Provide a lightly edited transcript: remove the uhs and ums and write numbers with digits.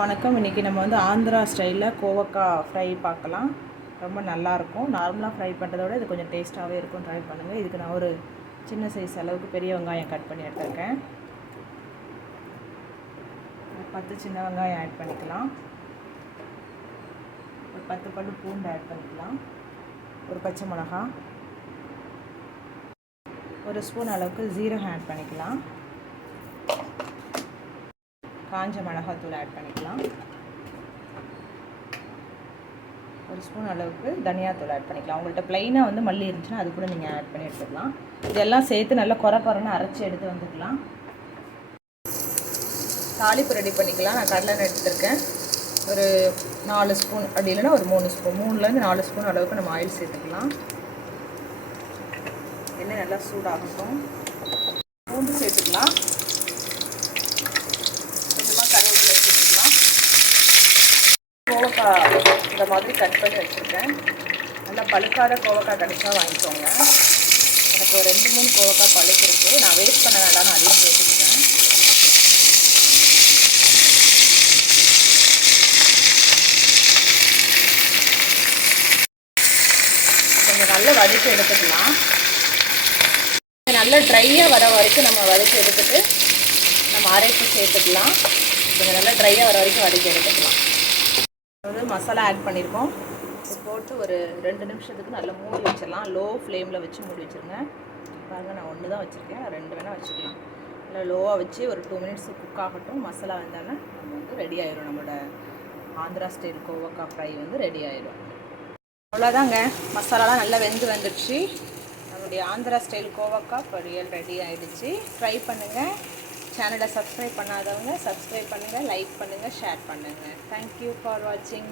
வணக்கம். இன்றைக்கி நம்ம வந்து ஆந்திரா ஸ்டைலில் கோவக்காய் ஃப்ரை பார்க்கலாம். ரொம்ப நல்லாயிருக்கும். நார்மலாக ஃப்ரை பண்ணுறத விட இது கொஞ்சம் டேஸ்ட்டாகவே இருக்கும். ட்ரை பண்ணுங்கள். இதுக்கு நான் ஒரு சின்ன சைஸ் அளவுக்கு பெரிய வெங்காயம் கட் பண்ணி எடுத்துருக்கேன். 10 சின்ன வெங்காயம் ஆட் பண்ணிக்கலாம். ஒரு 10 பல்லு பூண்டு ஆட் பண்ணிக்கலாம். ஒரு பச்சை மிளகாய், ஒரு ஸ்பூன் அளவுக்கு ஜீரகம் ஆட் பண்ணிக்கலாம். காஞ்ச மிளகாத்தூள் ஆட் பண்ணிக்கலாம். ஒரு ஸ்பூன் அளவுக்கு தனியாத்தூள் ஆட் பண்ணிக்கலாம். உங்கள்கிட்ட ப்ளைனாக வந்து மல்லி இருந்துச்சுன்னா அது கூட நீங்கள் ஆட் பண்ணி எடுத்துக்கலாம். இதெல்லாம் சேர்த்து நல்லா குறைன்னு அரைச்சி எடுத்து வந்துக்கலாம். தாளிப்பு ரெடி பண்ணிக்கலாம். நான் கடலெண்ணெய் எடுத்துருக்கேன். ஒரு 4 ஸ்பூன், அப்படி இல்லைன்னா ஒரு 3 ஸ்பூன், 3லேருந்து 4 ஸ்பூன் அளவுக்கு நம்ம ஆயில் சேர்த்துக்கலாம். எண்ணெய் நல்லா சூடாகட்டும். பூண்டு சேர்த்துக்கலாம். கோவக்காய் இந்த மாதிரி கட் பண்ணி வச்சுருக்கேன். நல்லா பழுக்காத கோவக்காய் கிடைச்சா வாங்கிக்கோங்க. எனக்கு ஒரு 2-3 கோவக்காய் பழுக்கு இருக்குது. நான் வேஸ்ட் பண்ண வேண்டாம்னு அதையும் சேர்த்துக்கிறேன். கொஞ்சம் நல்லா வதக்கி எடுத்துக்கலாம். நல்லா ட்ரையாக வர வரைக்கும் நம்ம வதக்கி எடுத்துட்டு நம்ம அரைப்பு சேர்த்துக்கலாம். கொஞ்சம் நல்லா ட்ரையாக வர வரைக்கும் வதக்கி எடுத்துக்கலாம். மசாலா ஆட் பண்ணியிருக்கோம். போட்டு ஒரு 2 நிமிஷத்துக்கு நல்லா மூடி வச்சிடலாம். லோ ஃப்ளேமில் வச்சு மூடி வச்சுருங்க. பாருங்கள், நான் 1 தான் வச்சுருக்கேன். 2 வேணால் வச்சுக்கலாம். நல்லா லோவாக வச்சு ஒரு 2 மினிட்ஸ் குக் ஆகட்டும். மசாலா வந்தாலும் நம்ம வந்து ரெடி ஆயிடும். நம்மளோட ஆந்திரா ஸ்டைல் கோவக்காய் ஃப்ரை வந்து ரெடி ஆயிடும். அவ்வளோதாங்க. மசாலாலாம் நல்லா வந்துடுச்சு. நம்மளுடைய ஆந்திரா ஸ்டைல் கோவக்காய் பொரியல் ரெடி ஆகிடுச்சு. ட்ரை பண்ணுங்கள். சேனலை சப்ஸ்கிரைப் பண்ணாதவங்க சப்ஸ்கிரைப் பண்ணுங்கள், லைக் பண்ணுங்கள், ஷேர் பண்ணுங்கள். தேங்க்யூ ஃபார் வாட்சிங்.